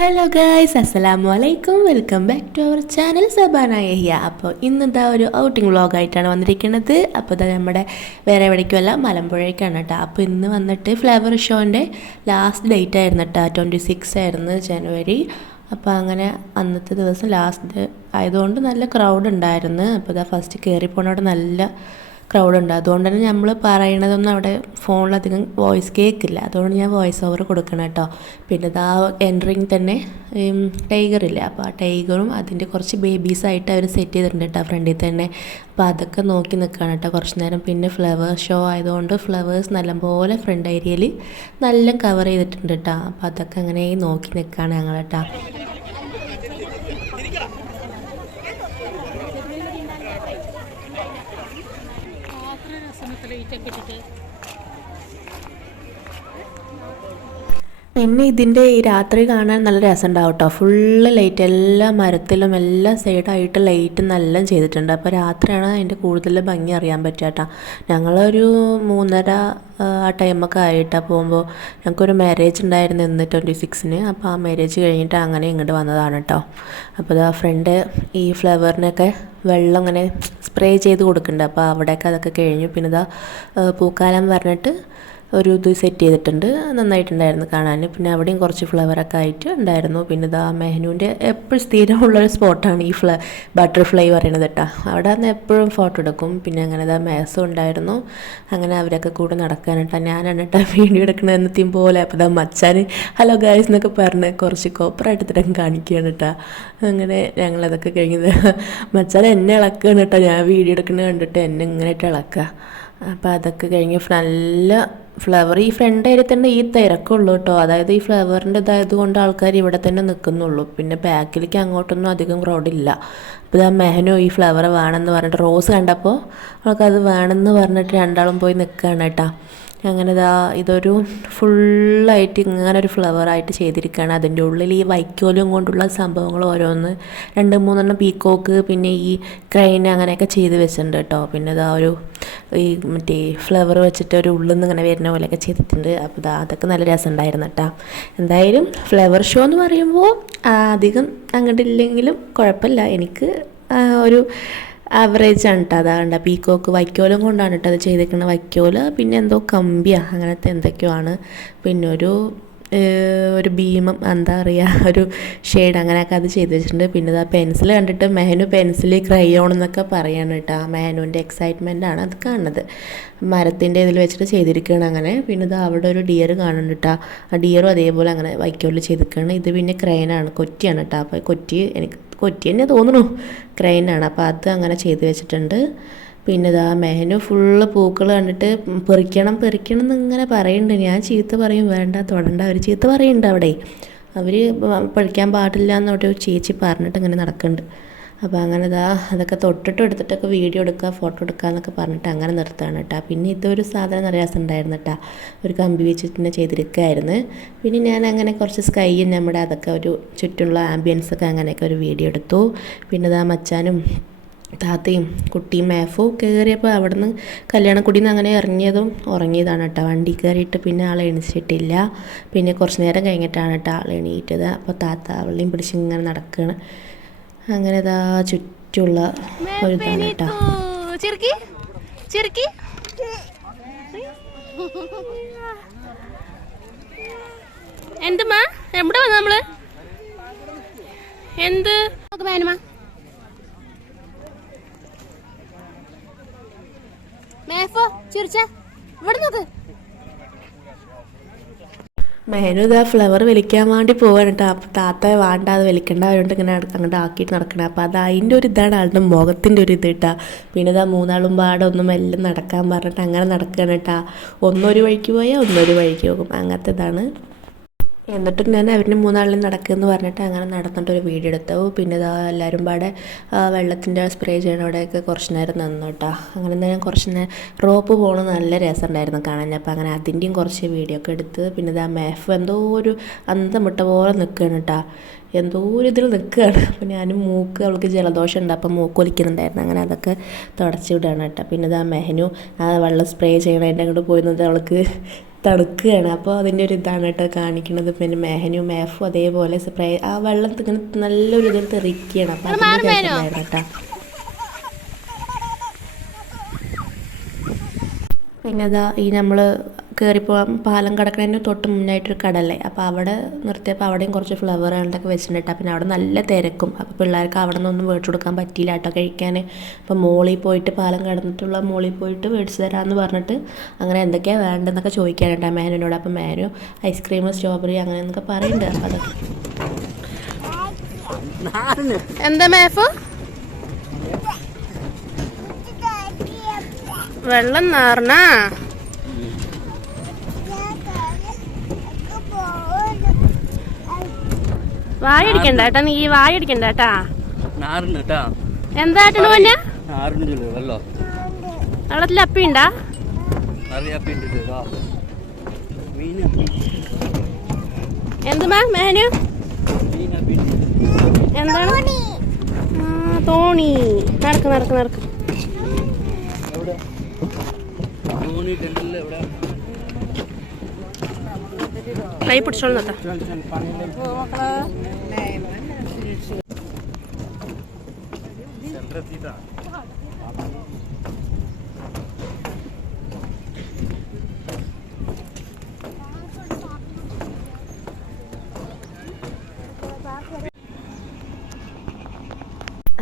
Hello guys, അസ്സലാമു അലൈക്കും. Welcome back to our channel Sabana Yahiya. അപ്പോൾ ഇന്നിതാ ഒരു ഔട്ടിംഗ് വ്ളോഗായിട്ടാണ് വന്നിരിക്കുന്നത്. അപ്പോൾ ഇതാ നമ്മുടെ വേറെ എവിടേക്കുമല്ല, മലമ്പുഴയ്ക്കാണ് കേട്ടോ. അപ്പോൾ ഇന്ന് വന്നിട്ട് ഫ്ലവർ ഷോൻ്റെ ലാസ്റ്റ് ഡേറ്റ് ആയിരുന്നു കേട്ടോ, 26 ആയിരുന്നു ജനുവരി. അപ്പോൾ അങ്ങനെ അന്നത്തെ ദിവസം ലാസ്റ്റ് ആയതുകൊണ്ട് നല്ല ക്രൗഡ് ഉണ്ടായിരുന്നു. അപ്പോൾ ഇതാ ഫസ്റ്റ് കയറി പോണവിടെ നല്ല ക്രൗഡുണ്ട്. അതുകൊണ്ട് തന്നെ നമ്മൾ പറയണതൊന്നും അവിടെ ഫോണിലധികം വോയിസ് കേൾക്കില്ല. അതുകൊണ്ട് ഞാൻ വോയിസ് ഓവർ കൊടുക്കണം കേട്ടോ. പിന്നെ ഇതാ എൻട്രിങ് തന്നെ ടൈഗറില്ല, അപ്പോൾ ആ ടൈഗറും അതിൻ്റെ കുറച്ച് ബേബീസായിട്ട് അവർ സെറ്റ് ചെയ്തിട്ടുണ്ട് കേട്ടോ ഫ്രണ്ടിൽ തന്നെ. അപ്പോൾ അതൊക്കെ നോക്കി നിൽക്കുകയാണ് കേട്ടോ കുറച്ച് നേരം. പിന്നെ ഫ്ലവർ ഷോ ആയതുകൊണ്ട് ഫ്ലവേഴ്സ് നല്ലപോലെ ഫ്രണ്ട് ഏരിയയിൽ നല്ല കവർ ചെയ്തിട്ടുണ്ട് കേട്ടോ. അപ്പോൾ അതൊക്കെ അങ്ങനെ നോക്കി നിൽക്കുകയാണ് ഞങ്ങൾ കേട്ടോ. പിന്നെ ഇതിൻ്റെ ഈ രാത്രി കാണാൻ നല്ല രസമുണ്ടാവും കേട്ടോ. ഫുള്ള് ലൈറ്റ്, എല്ലാ മരത്തിലും എല്ലാ സൈഡായിട്ട് ലൈറ്റ് നല്ല ചെയ്തിട്ടുണ്ട്. അപ്പോൾ രാത്രിയാണ് അതിൻ്റെ കൂടുതൽ ഭംഗി അറിയാൻ പറ്റുക കേട്ടോ. ഞങ്ങളൊരു 3:30 ആ ടൈമൊക്കെ ആയിട്ടാണ് പോകുമ്പോൾ. ഞങ്ങൾക്കൊരു മാരേജ് ഉണ്ടായിരുന്നു ഇന്ന് 26-ന്. അപ്പോൾ ആ മാരേജ് കഴിഞ്ഞിട്ട് അങ്ങനെ ഇങ്ങോട്ട് വന്നതാണ് കേട്ടോ. അപ്പോൾ ഇതാ ഫ്രണ്ട് ഈ ഫ്ലവറിനൊക്കെ വെള്ളം ഇങ്ങനെ സ്പ്രേ ചെയ്ത് കൊടുക്കുന്നുണ്ട്. അപ്പോൾ അവിടെയൊക്കെ അതൊക്കെ കഴിഞ്ഞു. പിന്നെ ഇതാ പൂക്കാലം പറഞ്ഞിട്ട് ഒരു ഇത് സെറ്റ് ചെയ്തിട്ടുണ്ട്, നന്നായിട്ടുണ്ടായിരുന്നു കാണാൻ. പിന്നെ അവിടെയും കുറച്ച് ഫ്ലവറൊക്കെ ആയിട്ട് ഉണ്ടായിരുന്നു. പിന്നെ ഇതാ മെഹനുവിൻ്റെ എപ്പോഴും സ്ഥിരമുള്ളൊരു സ്പോട്ടാണ് ഈ ബട്ടർഫ്ലൈ പറയണത് കേട്ടോ. അവിടെ നിന്ന് എപ്പോഴും ഫോട്ടോ എടുക്കും. പിന്നെ അങ്ങനെ ഇതാ മേസം ഉണ്ടായിരുന്നു. അങ്ങനെ അവരൊക്കെ കൂടെ നടക്കാനിട്ടാ. ഞാനാണ് കേട്ടോ വീഡിയോ എടുക്കണത് എന്നത്തെയും പോലെ. അപ്പോൾ ഇതാ മച്ചാൻ ഹലോ ഗായ്സ് എന്നൊക്കെ പറഞ്ഞ് കുറച്ച് കോപ്പറായിട്ട് ഇത്രയും കാണിക്കുകയാണ് കേട്ടോ. അങ്ങനെ ഞങ്ങളതൊക്കെ കഴിഞ്ഞത് മച്ചാൻ എന്നെ ഇളക്കുകയാണ് കേട്ടോ. ഞാൻ വീഡിയോ എടുക്കുന്നത് കണ്ടിട്ട് എന്നെ ഇങ്ങനെയായിട്ട് ഇളക്കുക. അപ്പോൾ അതൊക്കെ കഴിഞ്ഞ് നല്ല ഫ്ലവർ ഈ ഫ്രണ്ട് ഏരിയ തന്നെ ഈ തിരക്കുള്ളൂ കേട്ടോ. അതായത് ഈ ഫ്ലവറിൻ്റെ ഇതായത് കൊണ്ട് ആൾക്കാർ ഇവിടെ തന്നെ നിൽക്കുന്നുള്ളൂ. പിന്നെ ബാക്കിലേക്ക് അങ്ങോട്ടൊന്നും അധികം ക്രൗഡില്ല. അപ്പോൾ ഇതാ മെഹനു ഈ ഫ്ലവർ വേണമെന്ന് പറഞ്ഞിട്ട് റോസ് കണ്ടപ്പോൾ അവൾക്കത് വേണമെന്ന് പറഞ്ഞിട്ട് രണ്ടാളും പോയി നിൽക്കുകയാണ് കേട്ടോ. അങ്ങനെ ഇതൊരു ഫുള്ളായിട്ട് ഇങ്ങനെ ഒരു ഫ്ലവറായിട്ട് ചെയ്തിരിക്കുകയാണ്. അതിൻ്റെ ഉള്ളിൽ ഈ വൈക്കോലും കൊണ്ടുള്ള സംഭവങ്ങൾ ഓരോന്ന് 2-3 പീക്കോക്ക്, പിന്നെ ഈ ക്രൈൻ അങ്ങനെയൊക്കെ ചെയ്ത് വെച്ചിട്ടുണ്ട് കേട്ടോ. പിന്നെ ഒരു ഈ മറ്റേ ഫ്ലവർ വെച്ചിട്ട് ഒരു ഉള്ളിൽ നിന്ന് ഇങ്ങനെ വരുന്ന പോലെയൊക്കെ ചെയ്തിട്ടുണ്ട്. അപ്പോൾ അതൊക്കെ നല്ല രസമുണ്ടായിരുന്നു കേട്ടോ. എന്തായാലും ഫ്ലവർ ഷോ എന്ന് പറയുമ്പോൾ അധികം അങ്ങോട്ടില്ലെങ്കിലും കുഴപ്പമില്ല. എനിക്ക് ഒരു ആവറേജ് ആണ് കേട്ടോ. അതാകണ്ട പീക്കോക്ക് വൈക്കോലും കൊണ്ടാണ് കേട്ടോ അത് ചെയ്തേക്കുന്നത്. വൈക്കോല് പിന്നെ എന്തോ കമ്പിയാ അങ്ങനത്തെ എന്തൊക്കെയോ ആണ്. പിന്നെ ഒരു ഭീമം എന്താ പറയുക, ഒരു ഷെയ്ഡ് അങ്ങനെയൊക്കെ അത് ചെയ്ത് വെച്ചിട്ടുണ്ട്. പിന്നെ ഇതാ പെൻസിൽ കണ്ടിട്ട് മെഹനു പെൻസിൽ ക്രയോൺ എന്നൊക്കെ പറയാണ് കേട്ടോ. മെഹനുവിൻ്റെ എക്സൈറ്റ്മെൻറ്റാണ് അത് കാണുന്നത്. മരത്തിൻ്റെ ഇതിൽ വെച്ചിട്ട് ചെയ്തിരിക്കുകയാണ് അങ്ങനെ. പിന്നെ ഇത് അവിടെ ഒരു ഡിയർ കാണുന്നുണ്ട് കേട്ടോ. ആ ഡിയറും അതേപോലെ അങ്ങനെ വൈക്കോലിൽ ചെയ്തിരിക്കുകയാണ്. ഇത് പിന്നെ ക്രൈനാണ്, കൊറ്റിയാണ് കേട്ടോ. അപ്പോൾ കൊറ്റി തന്നെ തോന്നുന്നു, ക്രൈനാണ്. അപ്പോൾ അത് അങ്ങനെ ചെയ്ത് വെച്ചിട്ടുണ്ട്. പിന്നെ ഇതാ മെഹനു ഫുള്ള് പൂക്കൾ കണ്ടിട്ട് പെറിക്കണം എന്നിങ്ങനെ പറയുന്നുണ്ട്. ഞാൻ ചീത്ത പറയും, വേണ്ട തൊടണ്ട. അവർ ചീത്ത പറയുന്നുണ്ട് അവിടെ. അവർ പഴിക്കാൻ പാടില്ല എന്നൊരു ചേച്ചി പറഞ്ഞിട്ട് ഇങ്ങനെ നടക്കുന്നുണ്ട്. അപ്പോൾ അങ്ങനെ അതൊക്കെ തൊട്ടിട്ട് എടുത്തിട്ടൊക്കെ വീഡിയോ എടുക്കുക, ഫോട്ടോ എടുക്കുക എന്നൊക്കെ പറഞ്ഞിട്ട് അങ്ങനെ നിർത്തുകയാണ് കേട്ടോ. പിന്നെ ഇതൊരു സാധനം നിറയെ ഉണ്ടായിരുന്നു കേട്ടോ. ഒരു കമ്പി വെച്ചിട്ട് തന്നെ ചെയ്തിരിക്കുകയായിരുന്നു. പിന്നെ ഞാൻ അങ്ങനെ കുറച്ച് സ്കൈയും നമ്മുടെ അതൊക്കെ ഒരു ചുറ്റുമുള്ള ആംബിയൻസൊക്കെ അങ്ങനെയൊക്കെ ഒരു വീഡിയോ എടുത്തു. പിന്നെ മച്ചാനും താത്തയും കുട്ടിയും മേഫും കയറിയപ്പോൾ അവിടെ നിന്ന് കല്യാണക്കുടിയിൽ നിന്ന് അങ്ങനെ ഇറങ്ങിയതും ഉറങ്ങിയതാണ് കേട്ടോ. വണ്ടി കയറിയിട്ട് പിന്നെ ആൾ എണീച്ചിട്ടില്ല. പിന്നെ കുറച്ച് നേരം കഴിഞ്ഞിട്ടാണ് കേട്ടോ ആൾ എണീറ്റത്. അപ്പോൾ താത്ത അവളെയും പിടിച്ച് ഇങ്ങനെ നടക്കുകയാണ്. അങ്ങനെ ചുറ്റുള്ള ഒരു ഇതാണ് കേട്ടോ. എന്തുമാ എവിടെ വന്ന നമ്മള് എന്ത് വേണമാ മേഫോ ചിരിച്ച ഇവിടെ നോക്ക്. മെഹനു ഫ്ലവർ വലിക്കാൻ വേണ്ടി പോവാണ് കേട്ടോ. അപ്പോൾ താത്ത വേണ്ട അത് വലിക്കേണ്ട അവരുണ്ട് ഇങ്ങനെ അങ്ങോട്ട് ആക്കിയിട്ട് നടക്കണം. അപ്പോൾ അത് അതിൻ്റെ ഒരു ഇതാണ് ആളുടെ മുഖത്തിൻ്റെ ഒരു ഇത് കേട്ടോ. പിന്നെ 3 പാടെ ഒന്നും എല്ലാം നടക്കാൻ പറഞ്ഞിട്ട് അങ്ങനെ നടക്കുകയാണ് കേട്ടോ. ഒന്നൊരു വഴിക്ക് പോയാൽ ഒന്നൊരു വഴിക്ക് പോകും, അങ്ങനത്തെ ഇതാണ്. എന്നിട്ടും ഞാൻ അവരിന് 3 നടക്കുമെന്ന് പറഞ്ഞിട്ട് അങ്ങനെ നടന്നിട്ടൊരു വീഡിയോ എടുത്തു. പിന്നെ എല്ലാവരും പാടെ വെള്ളത്തിൻ്റെ സ്പ്രേ ചെയ്യണ അവിടെയൊക്കെ കുറച്ച് നേരം നിന്നു കേട്ടോ. അങ്ങനെ ഞാൻ കുറച്ച് നേരം റോപ്പ് പോകണമെന്ന് നല്ല രസമുണ്ടായിരുന്നു കാണാൻ. അപ്പോൾ അങ്ങനെ അതിൻ്റെയും കുറച്ച് വീഡിയോ ഒക്കെ എടുത്ത്. പിന്നെ മേഫ് എന്തോ ഒരു അന്തം വിട്ട പോലെ നിൽക്കുകയാണ് കേട്ടോ. എന്തോ ഒരു ഇതിൽ നിൽക്കുകയാണ്. അപ്പോൾ ഞാൻ മൂക്ക്, അവൾക്ക് ജലദോഷം ഉണ്ട്, അപ്പോൾ മൂക്ക് ഒലിക്കുന്നുണ്ടായിരുന്നു. അങ്ങനെ അതൊക്കെ തുടച്ച് വിടുകയാണ് കേട്ടോ. പിന്നെ മെഹനു ആ വെള്ളം സ്പ്രേ ചെയ്യണതിൻ്റെ അങ്ങോട്ട് പോയിരുന്നത് അവൾക്ക് തണുക്കുകയാണ്. അപ്പോൾ അതിൻ്റെ ഒരു ഇതാണ് കേട്ടോ കാണിക്കുന്നത്. പിന്നെ മേഹനും മേഫും അതേപോലെ സ്പ്രേ ആ വെള്ളം ഇങ്ങനെ നല്ലൊരു ഇതിൽ തെറിക്കുകയാണ്. അപ്പോൾ അതിൻ്റെ രസമായിരുന്നു കേട്ടോ. പിന്നെ അതാ ഈ നമ്മൾ കയറിപ്പോകാൻ പാലം കിടക്കുന്നതിന് തൊട്ട് മുന്നായിട്ടൊരു കടല്ലേ, അപ്പോൾ അവിടെ നിർത്തിയപ്പോൾ അവിടെയും കുറച്ച് ഫ്ലവർ കണ്ടൊക്കെ വെച്ചിട്ടുണ്ട്. പിന്നെ അവിടെ നല്ല തിരക്കും. അപ്പോൾ പിള്ളേർക്ക് അവിടെ നിന്നൊന്നും മേടിച്ചു കൊടുക്കാൻ പറ്റിയില്ല കേട്ടോ കഴിക്കാൻ. അപ്പോൾ മോളിൽ പോയിട്ട് പാലം കടന്നിട്ടുള്ള മോളിൽ പോയിട്ട് മേടിച്ച് തരാമെന്ന് പറഞ്ഞിട്ട് അങ്ങനെ എന്തൊക്കെയാണ് വേണ്ടതെന്നൊക്കെ ചോദിക്കാനുണ്ട് മേനോനോട്. അപ്പോൾ മേനു ഐസ്ക്രീം സ്ട്രോബെറി അങ്ങനെ എന്നൊക്കെ പറയുന്നുണ്ട്. അപ്പോൾ അതൊക്കെ എന്താ മേഫു വെള്ളം നാറണ വായടിക്കണ്ട കേട്ടാ, നീ വായടിക്കണ്ട കേട്ടാ. എന്താ മോനെ വെള്ളത്തിൽ അപ്പിണ്ടാ? എന്തുമാ മേനു എന്താണ്? തോണി. നടക്ക് നടക്ക് നടക്ക്. കൈ പിടിച്ചോളൂ.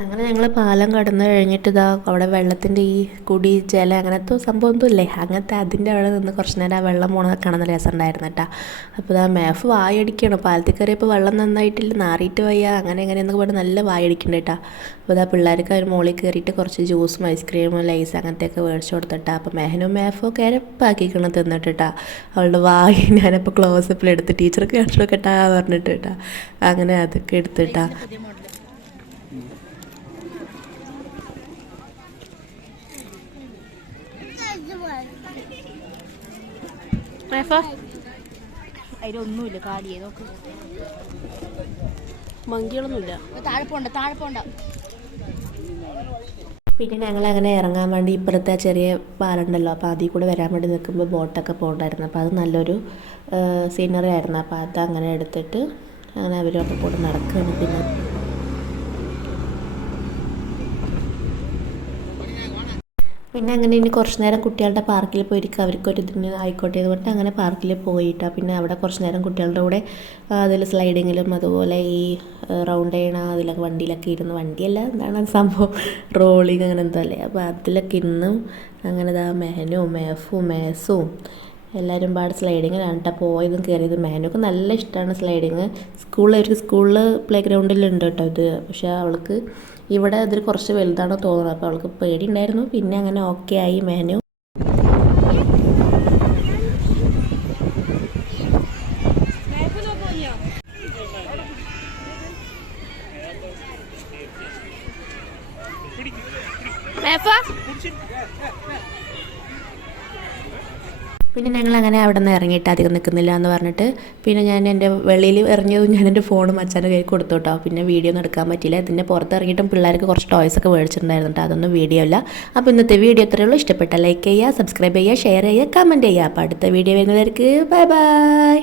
അങ്ങനെ ഞങ്ങൾ പാലം കടന്ന് കഴിഞ്ഞിട്ട് ഇതാ അവിടെ വെള്ളത്തിൻ്റെ ഈ കുടി ജല അങ്ങനത്തെ സംഭവമൊന്നും ഇല്ലേ, അങ്ങനത്തെ അതിൻ്റെ അവിടെ നിന്ന് കുറച്ച് നേരം ആ വെള്ളം പോണതൊക്കെ കാണാൻ നല്ല രസമുണ്ടായിരുന്നു കേട്ടോ. അപ്പോൾ ഇതാ മേഫ് വായടിക്കണം. പാലത്തിൽ കയറിയപ്പോൾ വെള്ളം നന്നായിട്ടില്ല, നാറിയിട്ട് വയ്യ അങ്ങനെ എങ്ങനെയെന്നൊക്കെ പറഞ്ഞ് നല്ല വായടിക്കുന്നുണ്ട് കേട്ടോ. അപ്പോൾ ഇതാ പിള്ളേർക്ക് അതിന് മുകളിൽ കയറിയിട്ട് കുറച്ച് ജ്യൂസും ഐസ്ക്രീമും ലൈസ് അങ്ങനത്തെയൊക്കെ മേടിച്ച് കൊടുത്തിട്ടാ. അപ്പോൾ മേഹനും മേഫും കിരപ്പാക്കിക്കണം തിന്നിട്ട് കേട്ടോ. അവളുടെ വായി ഞാനപ്പോൾ ക്ലോസപ്പിൽ എടുത്ത് ടീച്ചർക്ക് കാണിച്ചു കൊടുക്കട്ടാ പറഞ്ഞിട്ട് കേട്ടോ. അങ്ങനെ അതൊക്കെ എടുത്തിട്ടാ. അതിലൊന്നുമില്ല, കാലിയേ നോക്ക്, മങ്കികളൊന്നുമില്ല. താഴെ പോണ്ട. പിന്നെ ഞങ്ങൾ അങ്ങനെ ഇറങ്ങാൻ വേണ്ടി ഇപ്പുറത്തെ ചെറിയ പാലുണ്ടല്ലോ, അപ്പോൾ അതിൽ കൂടെ വരാൻ വേണ്ടി നിൽക്കുമ്പോൾ ബോട്ടൊക്കെ പോകണ്ടായിരുന്നു. അപ്പോൾ അത് നല്ലൊരു സീനറി ആയിരുന്നു. അപ്പോൾ അത് അങ്ങനെ എടുത്തിട്ട് അങ്ങനെ അവരൊക്കെ കൂടെ നടക്കുകയാണ്. പിന്നെ അങ്ങനെ ഇനി കുറച്ച് നേരം കുട്ടികളുടെ പാർക്കിൽ പോയിരിക്കുക, അവർക്കൊരു ഇതിന് ആയിക്കോട്ടെ എന്ന് പറഞ്ഞിട്ട് അങ്ങനെ പാർക്കിൽ പോയിട്ടാണ്. പിന്നെ അവിടെ കുറച്ച് നേരം കുട്ടികളുടെ കൂടെ അതിൽ സ്ലൈഡിങ്ങിലും അതുപോലെ ഈ റൗണ്ട് ചെയ്യണ അതിലൊക്കെ വണ്ടിയിലൊക്കെ ഇരുന്ന്, വണ്ടിയല്ല എന്താണ് സംഭവം, റോളിങ് അങ്ങനെ എന്തോ അല്ലേ, അപ്പോൾ അതിലൊക്കെ ഇരുന്നും അങ്ങനെ ഇതാ മെഹനും മേഫും മേസും എല്ലാവരും പാട് സ്ലൈഡിങ്ങിലാണ് കേട്ടോ പോയതും കയറിയതും. മേനൊക്കെ നല്ല ഇഷ്ടമാണ് സ്ലൈഡിങ്. സ്കൂളിൽ പ്ലേ ഗ്രൗണ്ടിലുണ്ട് കേട്ടോ ഇത്. പക്ഷേ അവൾക്ക് ഇവിടെ അതിൽ കുറച്ച് വലുതാണോ തോന്നുന്നത്, അപ്പോൾ അവൾക്ക് പേടി ഉണ്ടായിരുന്നു. പിന്നെ അങ്ങനെ ഓക്കെ ആയി മേനു. പിന്നെ ഞങ്ങൾ അങ്ങനെ അവിടെ നിന്ന് ഇറങ്ങിയിട്ട് അധികം നിൽക്കുന്നില്ല എന്ന് പറഞ്ഞിട്ട് പിന്നെ ഞാൻ എൻ്റെ വെളിയിൽ ഇറങ്ങിയതും ഞാൻ എൻ്റെ ഫോണും അച്ഛൻ്റെ കയ്യിൽ കൊടുത്തു കേട്ടോ. പിന്നെ വീഡിയോ ഒന്നും എടുക്കാൻ പറ്റില്ല. ഇതിൻ്റെ പുറത്തിറങ്ങിയിട്ടും പിള്ളേർക്ക് കുറച്ച് ടോയ്സൊക്കെ മേടിച്ചിട്ടുണ്ടായിരുന്നു കേട്ടോ. അതൊന്നും വീഡിയോ ഇല്ല. അപ്പോൾ ഇന്നത്തെ വീഡിയോ ഇത്രയേ ഉള്ളൂ. ഇഷ്ടപ്പെട്ട ലൈക്ക് ചെയ്യുക, സബ്സ്ക്രൈബ് ചെയ്യുക, ഷെയർ ചെയ്യുക, കമൻറ്റ് ചെയ്യുക. അപ്പോൾ അടുത്ത വീഡിയോ വരുന്നവർക്ക് ബൈ ബൈ.